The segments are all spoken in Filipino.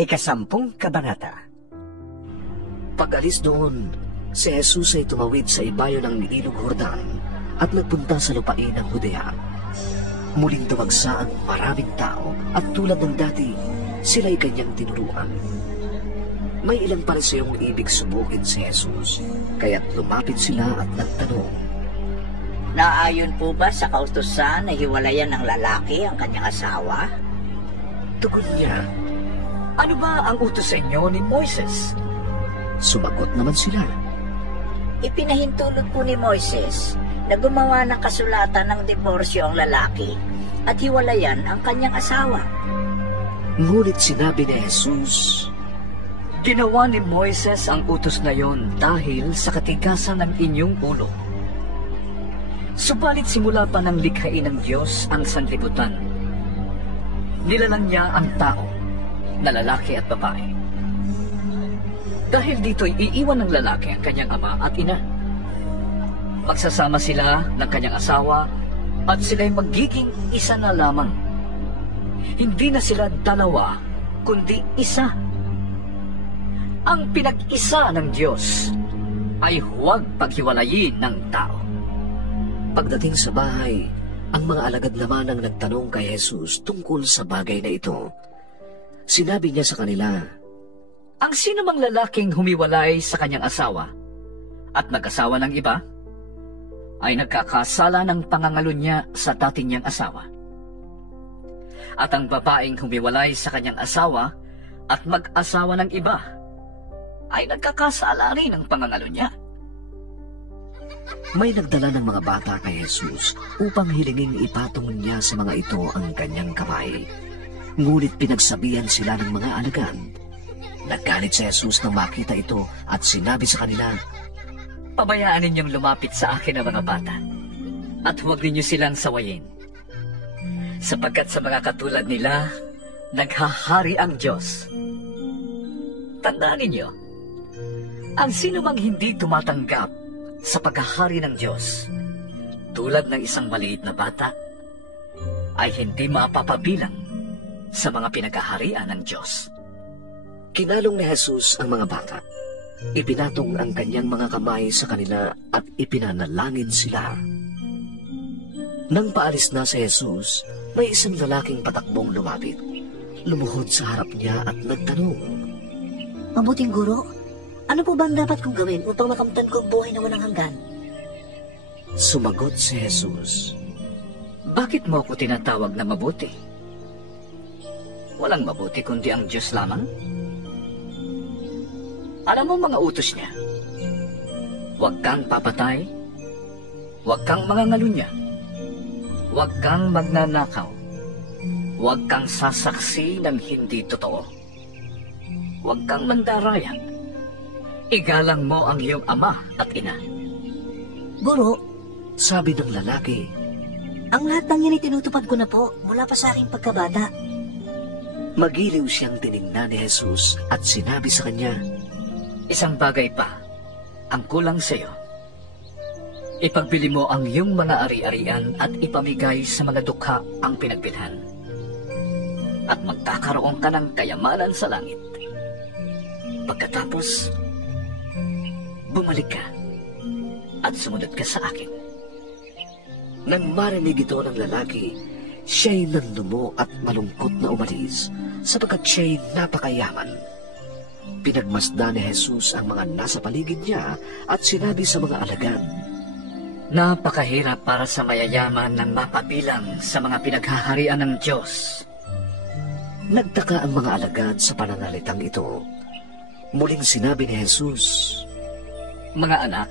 Ikasampung kabanata. Pag-alis doon, si Jesus ay tumawid sa ibayo ng ilog Jordan at nagpunta sa lupain ng Judea. Muling dumagsa ang maraming tao at tulad ng dati, sila'y kanyang tinuruan. May ilang pariseyong ibig subukin si Jesus, kaya't lumapit sila at nagtanong, Naayon po ba sa kautusan na hiwalayan ng lalaki ang kanyang asawa? Tugon niya. Ano ba ang utos sa inyo ni Moises? Sumagot naman sila. Ipinahintulot po ni Moises na gumawa ng kasulatan ng diborsyo ang lalaki at hiwalayan ang kanyang asawa. Ngunit sinabi ni Jesus, Ginawa ni Moises ang utos na yon dahil sa katigasan ng inyong ulo. Subalit simula pa ng likhain ng Diyos ang sanlibutan, nilalang niya ang tao na lalaki at babae. Dahil dito'y iiwan ng lalaki ang kanyang ama at ina. Magsasama sila ng kanyang asawa at sila'y magiging isa na lamang. Hindi na sila dalawa, kundi isa. Ang pinag-isa ng Diyos ay huwag paghiwalayin ng tao. Pagdating sa bahay, ang mga alagad naman ang nagtanong kay Jesus tungkol sa bagay na ito. Sinabi niya sa kanila, Ang sino mang lalaking humiwalay sa kanyang asawa at nag-asawa ng iba, ay nagkakasala ng pangangalo niya sa dati niyang asawa. At ang babaeng humiwalay sa kanyang asawa at mag-asawa ng iba, ay nagkakasala rin ng pangangalo niya. may nagdala ng mga bata kay Jesus upang hilinging ipatong niya sa mga ito ang kanyang kamay. Ngunit pinagsabihan sila ng mga alagad. Nagalit si Jesus nang makita ito at sinabi sa kanila, Pabayaan ninyong lumapit sa akin ang mga bata, at huwag ninyo silang sawayin. Sapagkat sa mga katulad nila, naghahari ang Diyos. Tandaan ninyo, ang sino mang hindi tumatanggap sa paghahari ng Diyos, tulad ng isang maliit na bata, ay hindi mapapabilang sa mga pinagaharian ng Diyos. Kinalong ni Jesus ang mga bata. Ipinatong ang kanyang mga kamay sa kanila at ipinanalangin sila. Nang paalis na si Jesus, may isang lalaking patakbong lumapit. Lumuhod sa harap niya at nagtanong, Mabuting guro, ano po ba ang dapat kong gawin upang makamtan ko ang buhay na walang hanggan? Sumagot si Jesus, Bakit mo ako tinatawag na mabuti? Walang mabuti kundi ang Diyos lamang. Alam mo mga utos niya. Huwag kang papatay, huwag kang mangangalunya, huwag kang magnanakaw, huwag kang sasaksi ng hindi totoo, huwag kang mandaraya, igalang mo ang iyong ama at ina. Guro, sabi ng lalaki. ang lahat ng yan itinutupad ko na po mula pa sa aking pagkabata. Magiliw siyang tinignan ni Jesus at sinabi sa kanya, Isang bagay pa ang kulang sa iyo. Ipagbili mo ang iyong mga ari-arian at ipamigay sa mga dukha ang pinagbilhan. At magkakaroon ka ng kayamanan sa langit. Pagkatapos, bumalik ka at sumunod ka sa akin. Nang marinig ito ng lalaki, siya'y nanlumo at malungkot na umalis sapagkat siya'y napakayaman. Pinagmasdan ni Jesus ang mga nasa paligid niya at sinabi sa mga alagad, Napakahirap para sa mayayaman ng mapabilang sa mga pinaghaharian ng Diyos. Nagtaka ang mga alagad sa pananalitang ito. Muling sinabi ni Jesus, Mga anak,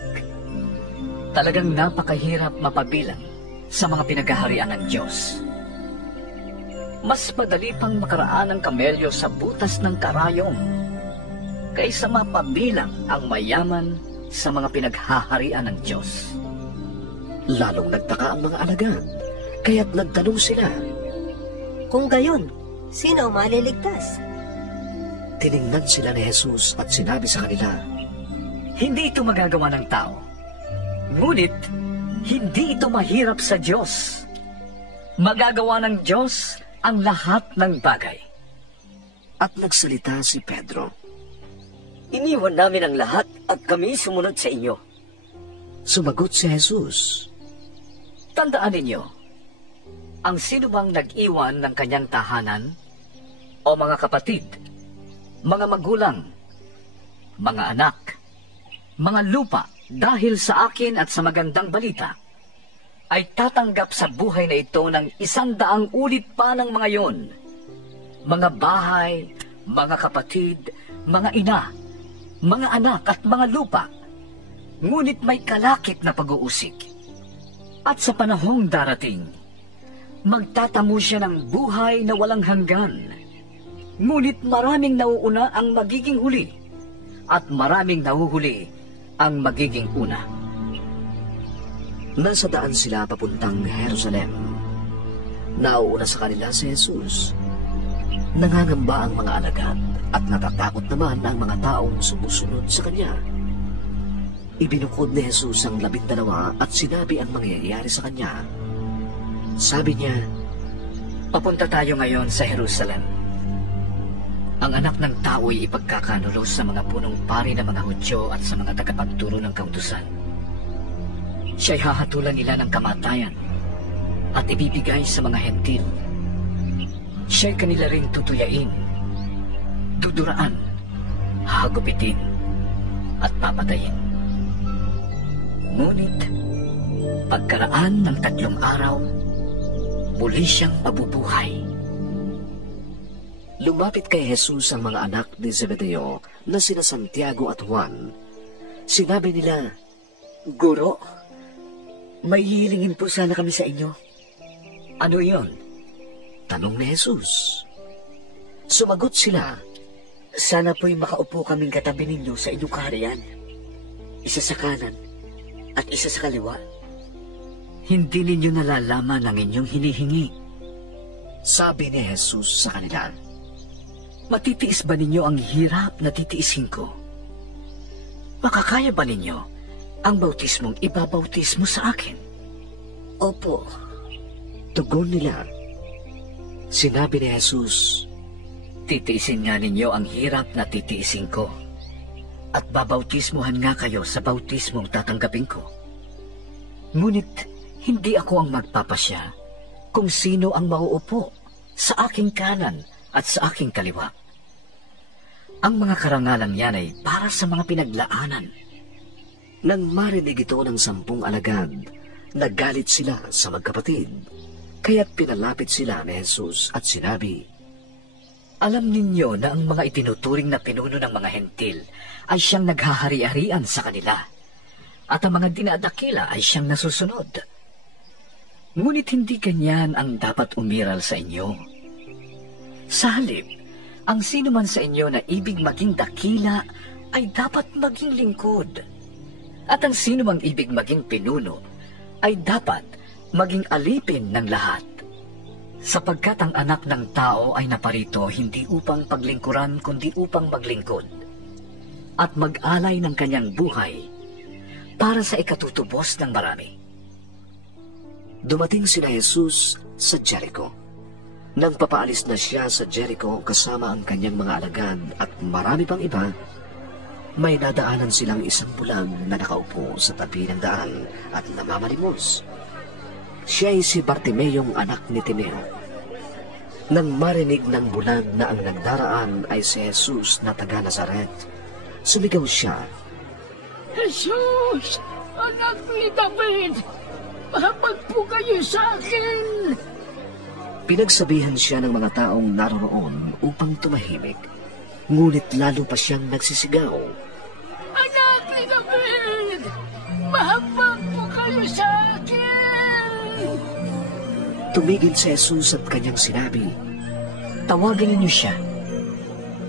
talagang napakahirap mapabilang sa mga pinaghaharian ng Diyos. Mas madali pang makaraan ng kamelyo sa butas ng karayom kaysa mapabilang ang mayaman sa mga pinaghaharian ng Diyos. Lalong nagtaka ang mga alagad, kaya't nagtanong sila. Kung gayon, sino ang maliligtas? Tiningnan sila ni Jesus at sinabi sa kanila, Hindi ito magagawa ng tao, ngunit hindi ito mahirap sa Diyos. Magagawa ng Diyos ang lahat ng bagay. At nagsalita si Pedro. Iniwan namin ang lahat at kami sumunod sa inyo. Sumagot si Jesus. Tandaan ninyo, ang sinumang nag-iwan ng kanyang tahanan, o mga kapatid, mga magulang, mga anak, mga lupa dahil sa akin at sa magandang balita, ay tatanggap sa buhay na ito ng 100 ulit pa ng mga yon. Mga bahay, mga kapatid, mga ina, mga anak at mga lupa, ngunit may kalakip na pag-uusig. At sa panahong darating, magtatamo siya ng buhay na walang hanggan. Ngunit maraming nauuna ang magiging huli, at maraming nahuhuli ang magiging una. Nasa daan sila papuntang Jerusalem. Nauuna sa kanila si Jesus. Nangangamba ang mga alagad at natatakot naman ang mga taong sumusunod sa kanya. Ibinukod ni Jesus ang 12 at sinabi ang mangyayari sa kanya. Sabi niya, Papunta tayo ngayon sa Jerusalem. Ang anak ng tao'y ipagkakanulo sa mga punong pari ng mga Hudyo at sa mga tagapagturo ng kautusan. Siya'y hahatulan nila ng kamatayan at ibibigay sa mga hentil. Siya'y kanila ring tutuyain, duduraan, hagupitin, at papatayin. Ngunit, pagkaraan ng 3 araw, muli siyang mabubuhay. lumapit kay Jesus ang mga anak ni Zebedeo na sina Santiago at Juan. Sinabi nila, Guro, may hihilingin po sana kami sa inyo. Ano iyon? tanong ni Jesus. Sumagot sila, Sana po'y makaupo kaming katabi ninyo sa inyong kaharian. Isa sa kanan at isa sa kaliwa. Hindi ninyo nalalaman ang inyong hinihingi. sabi ni Jesus sa kanila. Matitiis ba ninyo ang hirap na titiisin ko? Makakaya ba ninyo ang bautismong ibabautismo sa akin? Opo. Tugon nila. Sinabi ni Jesus, Titiisin nga ninyo ang hirap na titiisin ko. At babautismuhan nga kayo sa bautismong tatanggapin ko. Ngunit hindi ako ang magpapasya kung sino ang mauupo sa aking kanan at sa aking kaliwa. Ang mga karangalang yan ay para sa mga pinaglaanan. nang marinig ito ng 10 alagad, nagalit sila sa magkapatid. Kaya't pinalapit sila ni Jesus at sinabi, Alam ninyo na ang mga itinuturing na pinuno ng mga hentil ay siyang naghahari-harian sa kanila, at ang mga dinadakila ay siyang nasusunod. Ngunit hindi ganyan ang dapat umiral sa inyo. Sa halip, ang sino man sa inyo na ibig maging dakila ay dapat maging lingkod. At ang sino mang ibig maging pinuno ay dapat maging alipin ng lahat. Sapagkat ang anak ng tao ay naparito hindi upang paglingkuran kundi upang maglingkod at mag-alay ng kanyang buhay para sa ikatutubos ng marami. Dumating sina Jesus sa Jericho. Nang papaalis na siya sa Jericho kasama ang kanyang mga alagad at marami pang iba, may nadaanan silang isang bulag na nakaupo sa tabi ng daan at namamalimos. Siya ay si Bartimeyong anak ni Timeo. Nang marinig ng bulag na ang nagdaraan ay si Jesus na taga Nazaret, sumigaw siya, Jesus, anak ni David, mahabag po kayo sa akin. Pinagsabihan siya ng mga taong naroroon upang tumahimik, ngunit lalo pa siyang nagsisigaw. Anak ni David, mahabag po kayo sa akin. Tumigil si Jesus at kanyang sinabi, Tawagin ninyo siya.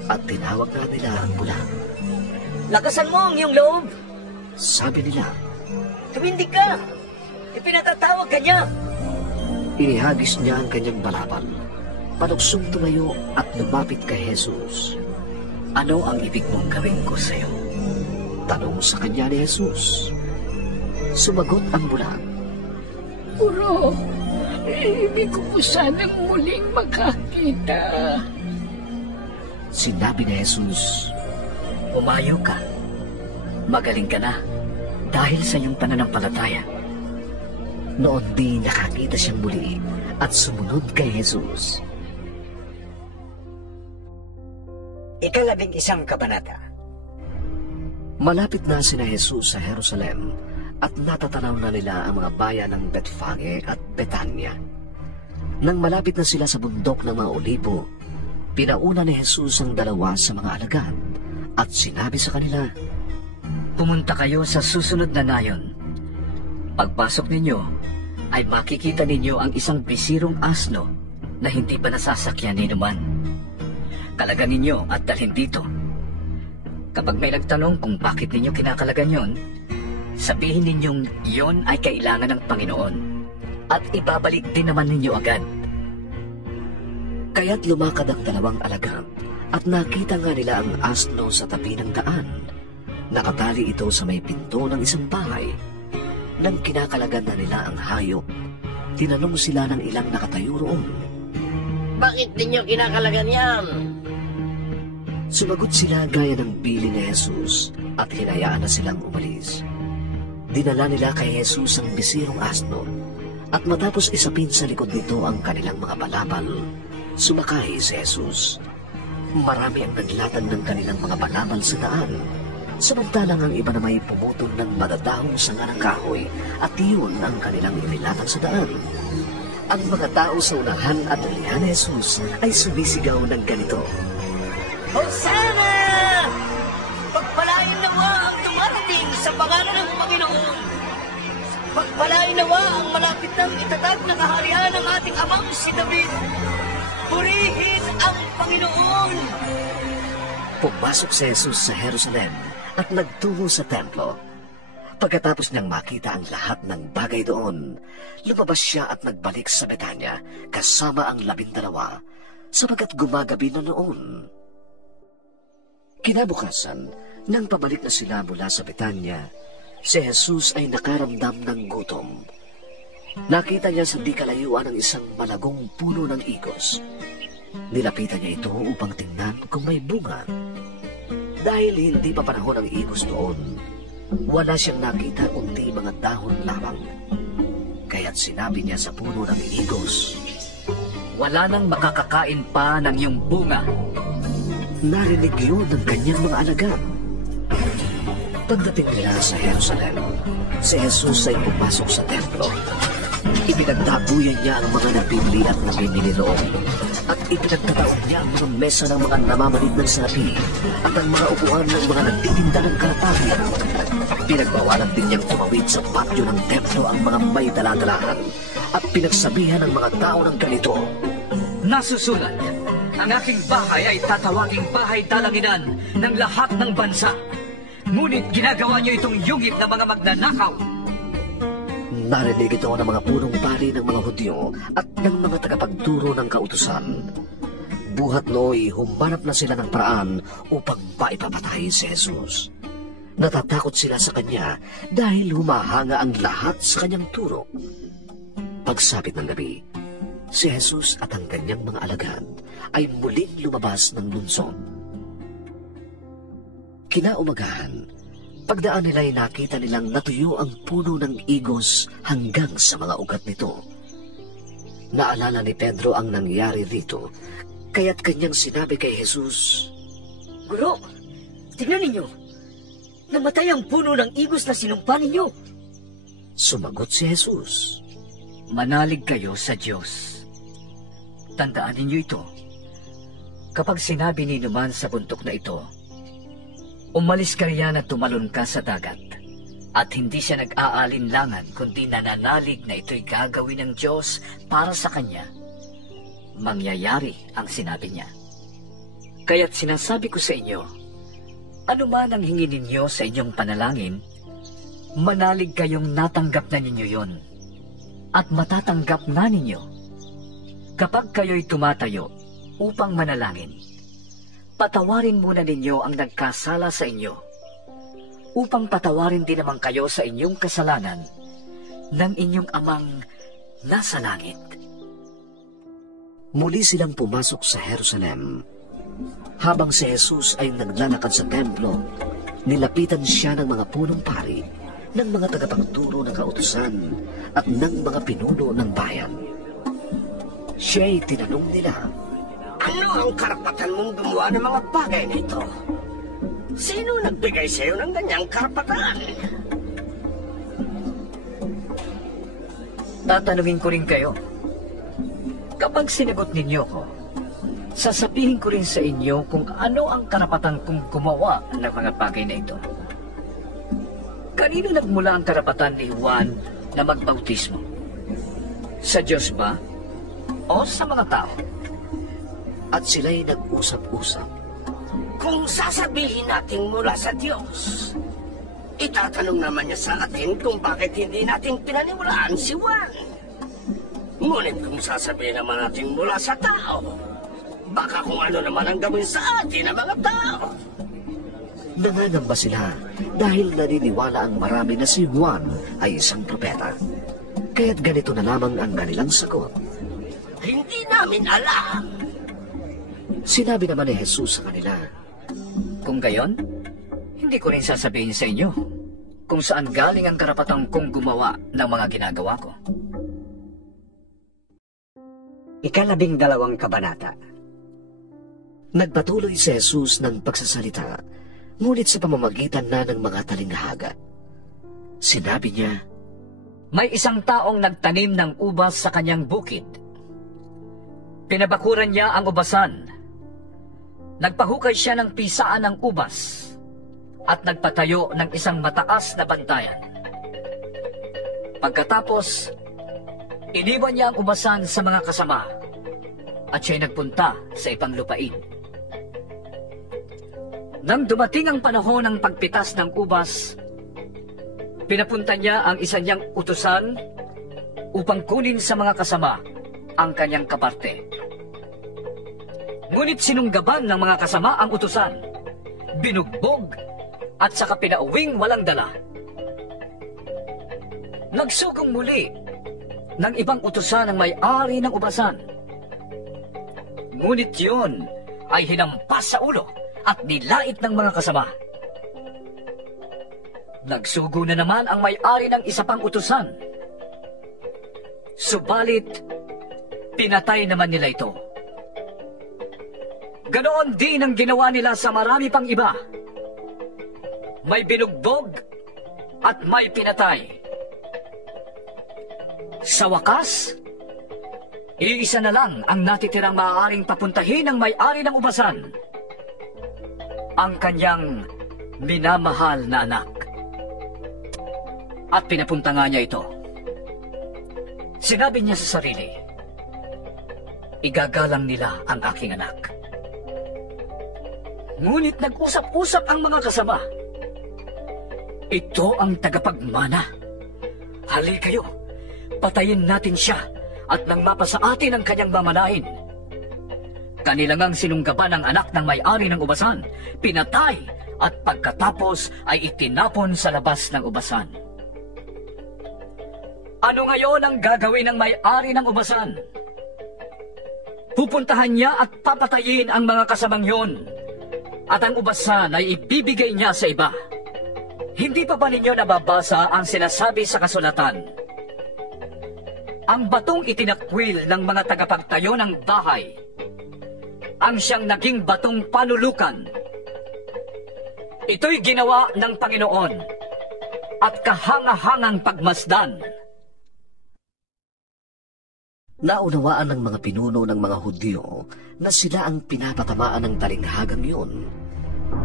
at tinawag na nila ang bulag. Lakasan mo ang iyong loob. Sabi nila, Tumindig ka. Ipinatatawag ka niya. inihagis niya ang kanyang balabal. Paluksong tumayo at lumapit kay Jesus. Ano ang ibig mong gawin ko sa'yo? Tanong sa kanya ni Jesus. Sumagot ang bulag. Guro, ibig ko po sanang muling makakita. Sinabi ni Jesus, Umayo ka. Magaling ka na dahil sa iyong pananampalataya. noon di nakakita siyang muli at sumunod kay Jesus. 11 kabanata. Malapit na sina Jesus sa Jerusalem at natatanaw na nila ang mga bayan ng Betfage at Betania. Nang malapit na sila sa bundok ng mga Olibo, pinauna ni Jesus ang dalawa sa mga alagad at sinabi sa kanila, Pumunta kayo sa susunod na nayon. Pagpasok ninyo, ay makikita ninyo ang isang bisirong asno na hindi pa nasasakyan ni naman. Kalagan ninyo at dalhin dito. Kapag may nagtanong kung bakit ninyo kinakalagan yon, sabihin ninyong yon ay kailangan ng Panginoon at ibabalik din naman ninyo agad. Kaya't lumakad ang dalawang alagad at nakita nga nila ang asno sa tabi ng daan. Nakatali ito sa may pinto ng isang bahay. Nang kinakalagan na nila ang hayop, tinanong sila ng ilang nakatayo roon. Bakit ninyo kinakalagan yan? Sumagot sila gaya ng bili ni Jesus at hinayaan na silang umalis. Dinala nila kay Jesus ang bisirong asno at matapos isapin sa likod nito ang kanilang mga balabal, sumakay si Jesus. Marami ang naglatag ng kanilang mga balabal sa daan, samantalang ang iba na may pumutol ng madadahong sanga ng kahoy at iyon ang kanilang inilatag sa daan. Ang mga tao sa unahan at ulihan ni Jesus ay sumisigaw ng ganito, Hosanna! Pagpalain nawa ang dumarating sa pangalan ng Panginoon. Pagpalain nawa ang malapit ng itatag na kaharian ng ating amang si David. Purihin ang Panginoon! Pumasok si Jesus sa Jerusalem at nagtungo sa templo. Pagkatapos niyang makita ang lahat ng bagay doon, lumabas siya at nagbalik sa Betania kasama ang 12 sapagkat gumagabi na noon. Kinabukasan, nang pabalik na sila mula sa Betania, si Jesus ay nakaramdam ng gutom. Nakita niya sa di kalayuan ang isang malagong puno ng igos. Nilapitan niya ito upang tingnan kung may bunga. Dahil hindi pa panahon ng igos doon, wala siyang nakita kundi mga dahon lamang. Kaya't sinabi niya sa puno ng igos, Wala nang makakakain pa ng iyong bunga. Narinig yun ng kanyang mga alagad. Pagdating nila sa Jerusalem, si Jesus ay pumasok sa templo. Ipinagtabuyan niya ang mga nagbibili at namimili roon, at ipinagtataon niya ang mga mesa ng mga namamalit ng salapi at ang mga upuan ng mga nagtitinda ng kalapahyan. Pinagbawalan din niyang tumawid sa patio ng templo ang mga may daladalahan at pinagsabihan ng mga tao ng ganito, Nasusulat, ang aking bahay ay tatawaging bahay talanginan ng lahat ng bansa. Ngunit ginagawa niyo itong yungit na mga magnanakaw. Narinig ito ng mga punong pari ng mga Hudyo at ng mga tagapagturo ng kautusan. Buhat nooy, humanap na sila ng paraan upang maipapatay si Jesus. Natatakot sila sa kanya dahil humahanga ang lahat sa kanyang turo. Pagsapit ng gabi, si Jesus at ang kanyang mga alagad ay muling lumabas ng lungsod. Kinaumagahan, pagdaan nila ay nakita nilang natuyo ang puno ng igos hanggang sa mga ugat nito. Naalala ni Pedro ang nangyari dito, kaya't kanyang sinabi kay Jesus, Guro, tingnan ninyo. Namatay ang puno ng igos na sinumpa ninyo. Sumagot si Jesus, Manalig kayo sa Diyos. Tandaan ninyo ito. Kapag sinabi ni naman sa bundok na ito, umalis ka riyan at tumalon ka sa dagat, at hindi siya nag-aalinlangan kundi nananalig na ito'y gagawin ng Diyos para sa kanya, mangyayari ang sinabi niya. Kaya't sinasabi ko sa inyo, ano man ang hingin ninyo sa inyong panalangin, manalig kayong natanggap na ninyo yon, at matatanggap na ninyo. Kapag kayo'y tumatayo upang manalangin, patawarin muna ninyo ang nagkasala sa inyo, upang patawarin din naman kayo sa inyong kasalanan ng inyong amang nasa langit. muli silang pumasok sa Jerusalem. Habang si Jesus ay naglalakad sa templo, nilapitan siya ng mga punong pari, ng mga tagapagturo ng kautusan at ng mga pinuno ng bayan. Siya'y tinanong nila, Ano ang karapatan mong gumawa ng mga bagay na ito? Sino nagbigay sa iyo ng ganyang karapatan? Tatanungin ko rin kayo. Kapag sinagot ninyo ko, sasabihin ko rin sa inyo kung ano ang karapatan kong gumawa ng mga bagay na ito. Kanino nagmula ang karapatan ni Juan na magbautismo? Sa Diyos ba? O sa mga tao? at sila'y nag-usap-usap. Kung sasabihin natin mula sa Diyos, itatanong naman niya sa atin kung bakit hindi natin pinaniwalaan si Juan. Ngunit kung sasabihin naman natin mula sa tao, baka kung ano naman ang gawin sa atin ng mga tao. Nangangamba sila dahil naniniwala ang marami na si Juan ay isang propeta. Kaya't ganito na lamang ang kanilang sagot. Hindi namin alam. Sinabi naman ni Jesus sa kanila, Kung gayon, hindi ko rin sasabihin sa inyo kung saan galing ang karapatang kong gumawa ng mga ginagawa ko. 12 kabanata. Nagpatuloy si Jesus ng pagsasalita, ngunit sa pamamagitan na ng mga talinghaga. Sinabi niya, May isang taong nagtanim ng ubas sa kanyang bukid. Pinabakuran niya ang ubasan. Nagpahukay siya ng pisaan ng ubas at nagpatayo ng isang mataas na bantayan. Pagkatapos, iniwan niya ang ubasan sa mga kasama at siya'y nagpunta sa ibang lupain. Nang dumating ang panahon ng pagpitas ng ubas, pinapunta niya ang isa niyang utusan upang kunin sa mga kasama ang kanyang kaparte. Ngunit sinunggaban ng mga kasama ang utusan, binugbog at saka pinauwing walang dala. Nagsugong muli ng ibang utusan ang may-ari ng ubasan. Ngunit yun ay hinampas sa ulo at nilait ng mga kasama. Nagsugo na naman ang may-ari ng isa pang utusan. Subalit, pinatay naman nila ito. Ganoon din ang ginawa nila sa marami pang iba. May binugbog at may pinatay. Sa wakas, iisa na lang ang natitirang maaaring papuntahin ng may-ari ng ubasan, ang kanyang minamahal na anak. At pinapunta nga niya ito. Sinabi niya sa sarili, igagalang nila ang aking anak. Ngunit nag-usap-usap ang mga kasama. Ito ang tagapagmana. Hali kayo, patayin natin siya at nang mapasa atin ang kanyang mamanahin. Kanilangang sinunggaban ang anak ng may-ari ng ubasan, pinatay at pagkatapos ay itinapon sa labas ng ubasan. Ano ngayon ang gagawin ng may-ari ng ubasan? Pupuntahan niya at papatayin ang mga kasamang yun, at ang ubasan ay ibibigay niya sa iba. Hindi pa ba ninyo nababasa ang sinasabi sa kasulatan? Ang batong itinakwil ng mga tagapagtayo ng bahay, ang siyang naging batong panulukan. Ito'y ginawa ng Panginoon at kahanga-hangang pagmasdan. Naunawaan ng mga pinuno ng mga Hudyo na sila ang pinapatamaan ng talinghagang yun.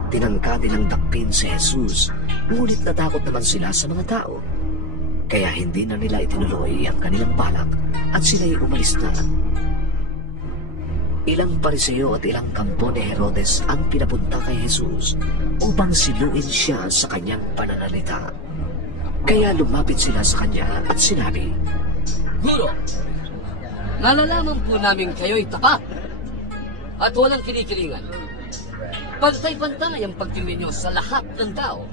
Tinangka nilang dakpin si Jesus, ngunit natakot naman sila sa mga tao. Kaya hindi na nila itinuloy ang kanilang balak at sila'y umalis na. Ilang pariseo at ilang kampo ni Herodes ang pinapunta kay Jesus upang siluin siya sa kanyang pananalita. Kaya lumapit sila sa kanya at sinabi, Guro, nalalaman po namin kayo'y tapat at walang kinikilingan. Pantay-pantay ang pagtingin ninyo sa lahat ng tao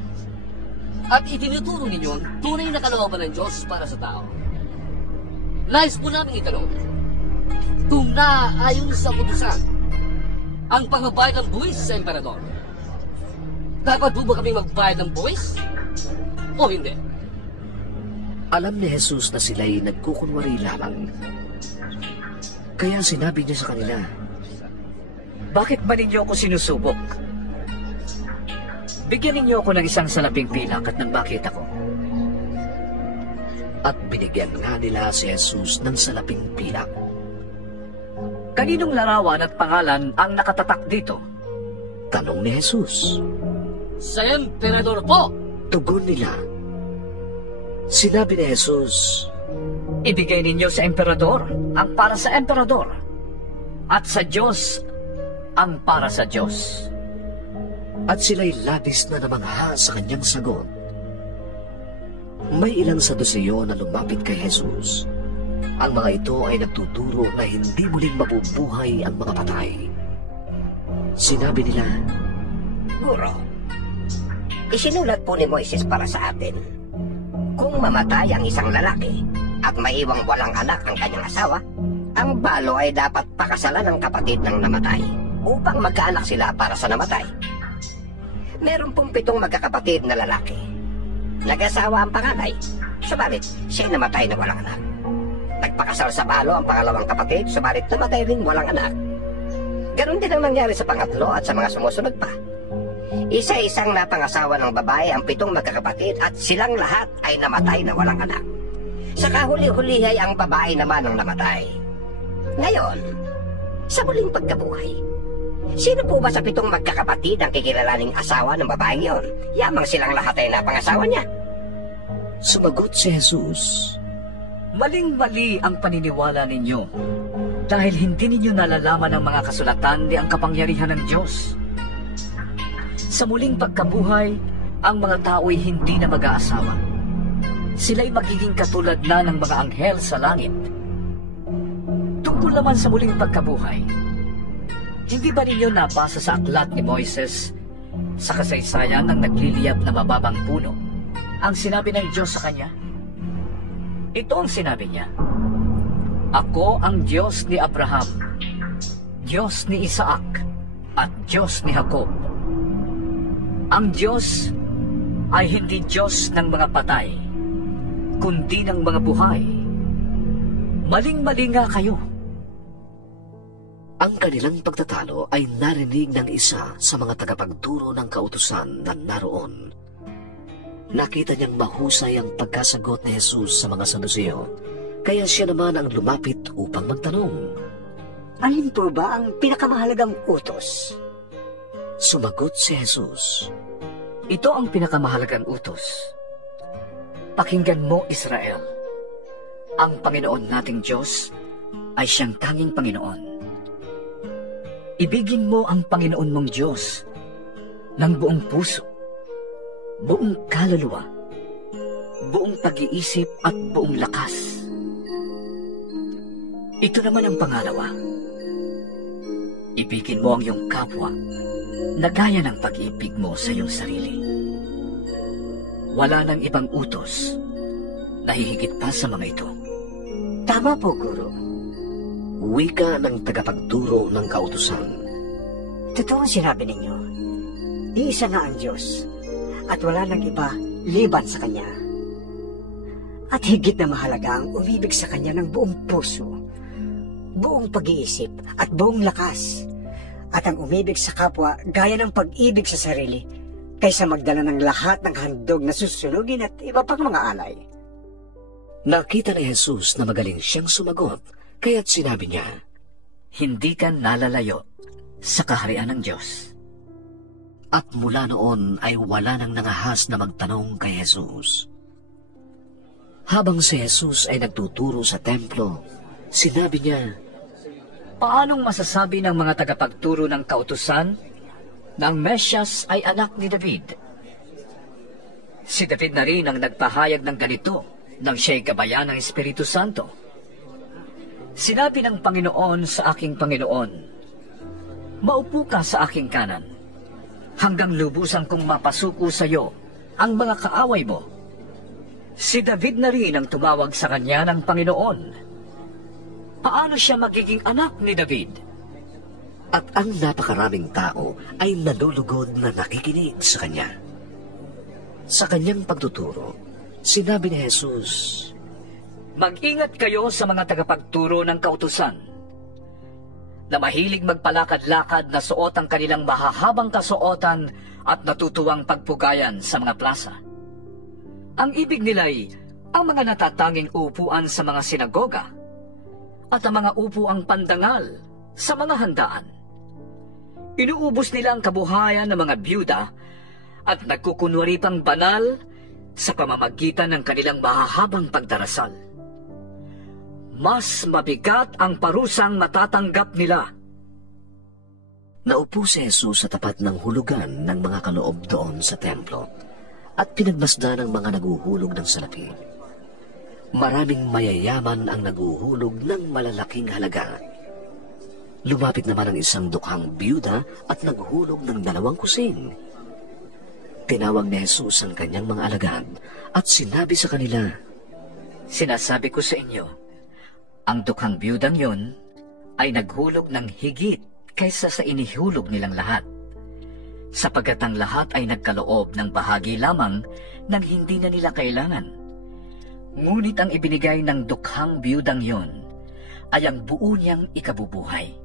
at itinuturo ninyo ang tunay na kalooban ng Diyos para sa tao. Nais po namin itanong, kung naaayon sa utusan, ang pagbabayad ng buwis sa emperador. Dapat po ba kaming magbayad ng buwis? O hindi? Alam ni Jesus na sila'y nagkukunwari lamang. Kaya sinabi niya sa kanila, Bakit ba ninyo ako sinusubok? Bigyan ninyo ako ng isang salaping pilak at nang makita ko. at binigyan nga nila si Jesus ng salaping pilak. Kaninong larawan at pangalan ang nakatatak dito? Tanong ni Jesus. Sa emperador po! Tugon nila. Sinabi ni Jesus, Ibigay ninyo sa emperador ang para sa emperador, at sa Diyos ang para sa Diyos. at sila'y labis na namangha sa kanyang sagot. May ilang Saduseyo na lumapit kay Jesus. Ang mga ito ay nagtuturo na hindi muling mabubuhay ang mga patay. Sinabi nila, Guro, isinulat po ni Moises para sa atin, kung mamatay ang isang lalaki at maiwang walang anak ang kanyang asawa, ang balo ay dapat pakasalan ng kapatid ng namatay upang magkaanak sila para sa namatay. Meron pong 7 magkakapatid na lalaki. Nag-asawa ang panganay, subalit siya namatay na walang anak. Nagpakasal sa balo ang pangalawang kapatid, subalit namatay rin walang anak. Ganon din ang nangyari sa pangatlo at sa mga sumusunod pa. Isa-isang napangasawa ng babae ang 7 magkakapatid at silang lahat ay namatay na walang anak. Sa kahuli-huli ay ang babae naman ang namatay. Ngayon, sa muling pagkabuhay, sino po ba sa 7 magkakapatid ang kikilalaning asawa ng babaeng yon? Yamang silang lahat ay napangasawa niya. sumagot si Jesus, Maling-mali ang paniniwala ninyo dahil hindi ninyo nalalaman ang mga kasulatan ni ang kapangyarihan ng Diyos. Sa muling pagkabuhay, ang mga tao'y hindi na mag-aasawa. Sila'y magiging katulad na ng mga anghel sa langit. Tungkol naman sa muling pagkabuhay, hindi ba ninyo nabasa sa aklat ni Moises sa kasaysayan ng nagliliyab na mababang puno ang sinabi ng Diyos sa kanya? Ito ang sinabi niya, Ako ang Diyos ni Abraham, Diyos ni Isaac, at Diyos ni Jacob. Ang Diyos ay hindi Diyos ng mga patay, kundi ng mga buhay. Maling-mali nga kayo. ang kanilang pagtatalo ay narinig ng isa sa mga tagapagturo ng kautusan na naroon. Nakita niyang mahusay ang pagkasagot ni Jesus sa mga Saduseyo, kaya siya naman ang lumapit upang magtanong. Alin po ba ang pinakamahalagang utos? Sumagot si Jesus, Ito ang pinakamahalagang utos. Pakinggan mo, Israel. Ang Panginoon nating Diyos ay siyang tanging Panginoon. Ibigin mo ang Panginoon mong Diyos ng buong puso, buong kaluluwa, buong pag-iisip at buong lakas. Ito naman ang pangalawa. Ibigin mo ang iyong kapwa na gaya ng pag-ibig mo sa iyong sarili. Wala nang ibang utos na hihigit pa sa mga ito. Tama po, Guro. wika ng tagapagturo ng kautusan. Totoo sinabi ninyo. Iisa nga ang Diyos at wala nang iba liban sa Kanya. At higit na mahalaga ang umibig sa Kanya ng buong puso, buong pag-iisip at buong lakas, at ang umibig sa kapwa gaya ng pag-ibig sa sarili kaysa magdala ng lahat ng handog na susunugin at iba pang mga alay. Nakita ni Jesus na magaling siyang sumagot, kaya't sinabi niya, Hindi ka nalalayo sa kaharian ng Diyos. at mula noon ay wala nang nangahas na magtanong kay Jesus. Habang si Jesus ay nagtuturo sa templo, sinabi niya, Paanong masasabi ng mga tagapagturo ng kautusan na ang Mesyas ay anak ni David? Si David na rin ang nagpahayag ng ganito nang siya'y gabayan ng Espiritu Santo. Sinabi ng Panginoon sa aking Panginoon, Maupo ka sa aking kanan, hanggang lubusan kong mapasuko sa iyo ang mga kaaway mo. Si David na rin ang tumawag sa kanya ng Panginoon. Paano siya magiging anak ni David? At ang napakaraming tao ay nalulugod na nakikinig sa kanya. Sa kanyang pagtuturo, sinabi ni Jesus, Mag-ingat kayo sa mga tagapagturo ng kautusan na mahilig magpalakad-lakad na suot ang kanilang mahahabang kasuotan at natutuwang pagpugayan sa mga plaza. Ang ibig nila'y ang mga natatanging upuan sa mga sinagoga at ang mga upuang pandangal sa mga handaan. Inuubos nila ang kabuhayan ng mga byuda at nagkukunwari pang banal sa pamamagitan ng kanilang mahahabang pagdarasal. Mas mabigat ang parusang matatanggap nila. naupo si Jesus sa tapat ng hulugan ng mga kaloob doon sa templo at pinagmasdan ng mga naguhulog ng salapi. Maraming mayayaman ang naguhulog ng malalaking halaga. Lumapit naman ang isang dukhang byuda at naghulog ng 2 kusing. Tinawag ni Jesus ang kanyang mga alagad at sinabi sa kanila, Sinasabi ko sa inyo, ang dukhang byudang yon ay naghulog ng higit kaysa sa inihulog nilang lahat, sapagkat ang lahat ay nagkaloob ng bahagi lamang ng hindi na nila kailangan. Ngunit ang ibinigay ng dukhang byudang yon ay ang buo niyang ikabubuhay.